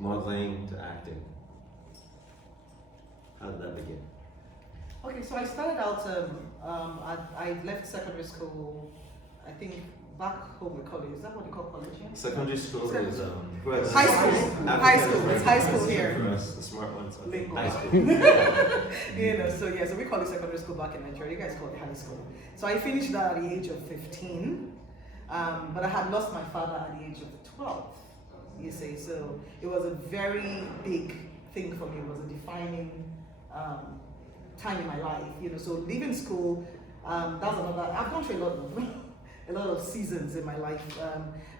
modeling to acting? How did that begin? Okay, so I started out, I left secondary school, I think back home we call it, is that what you call college here? Secondary school is high school. High school. It's high school here. For us, the smart ones. Lingo. High school. So we call it secondary school back in Nigeria. You guys call it high school. So I finished that at the age of 15, but I had lost my father at the age of 12. You see, so it was a very big thing for me. It was a defining time in my life. So leaving school, that's another. I've gone through a lot of seasons in my life,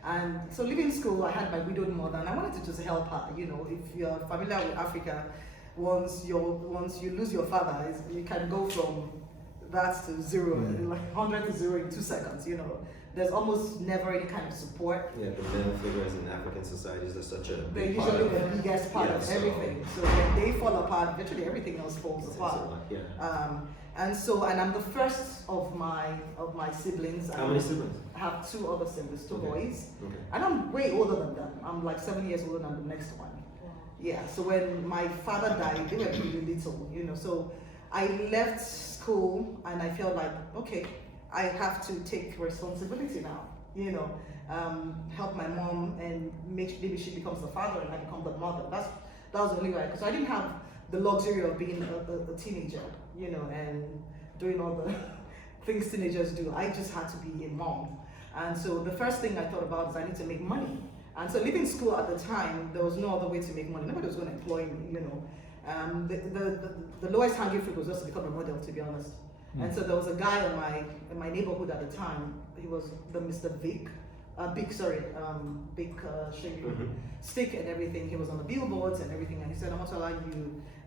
and so leaving school, I had my widowed mother, and I wanted to just help her. If you're familiar with Africa, once you lose your father, you can go from that to zero, like 100 to 0 in 2 seconds. There's almost never any kind of support. Yeah, the male figures in African societies are such a They're big usually the biggest part of everything. So when they fall apart, virtually everything else falls apart. And I'm the first of my siblings. How many siblings? I have 2 other siblings, 2 boys. Okay. And I'm way older than them. I'm like 7 years older than the next one. Yeah, so when my father died, they were really little, So I left school and I felt like, okay, I have to take responsibility now, help my mom and maybe she becomes the father and I become the mother. That was the only way, because I didn't have the luxury of being a teenager, and doing all the things teenagers do. I just had to be a mom. And so the first thing I thought about is I need to make money. And so leaving school at the time, there was no other way to make money. Nobody was going to employ me, The lowest hanging fruit was just to become a model, to be honest. And so there was a guy in my neighborhood at the time. He was the Mr. Big shaving stick and everything. He was on the billboards and everything. And he said, Omotola,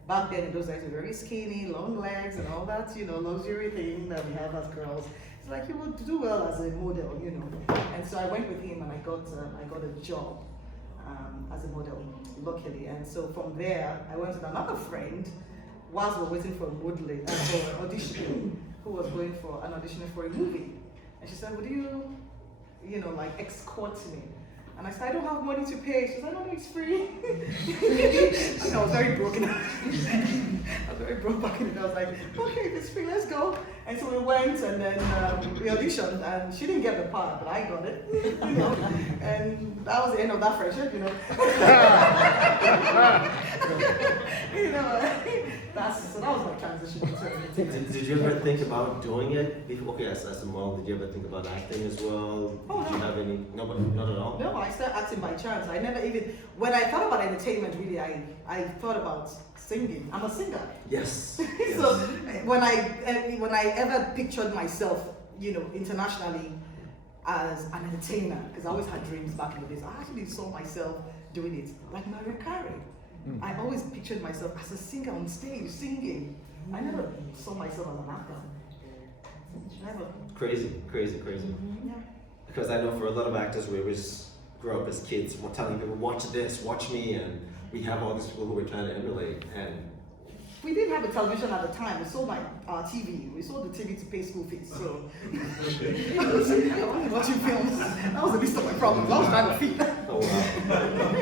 back then in those days, you were very skinny, long legs and all that, luxury thing that we have as girls. It's like you would do well as a model, And so I went with him and I got a job as a model, luckily. And so from there, I went with another friend whilst we were waiting for for auditioning, who was going for an audition for a movie. And she said, would you, escort me? And I said, I don't have money to pay. She said, no, it's free. And I was very broken. I was very broke back in it. I was like, okay, if it's free, let's go. And so we went and then we auditioned and she didn't get the part, but I got it. And that was the end of that friendship, So that was my transition. Did you ever think about doing it before? Okay, as a model, did you ever think about acting as well? Oh, did you have any? No, not at all. No, I started acting by chance. I never even, when I thought about entertainment, really, I thought about singing. I'm a singer. Yes. So when I ever pictured myself, internationally as an entertainer, because I always had dreams back in the days, I actually saw myself doing it like Mariah Carey. I always pictured myself as a singer on stage singing. I never saw myself as an actor. Never. Crazy. Yeah. Because I know for a lot of actors, we always grow up as kids telling people, watch this, watch me, and we have all these people who we're trying to emulate. And we didn't have a television at the time. We sold our TV. We sold the TV to pay school fees. So I wasn't watching films. That was the least of my problems. I was trying to feed. Oh wow.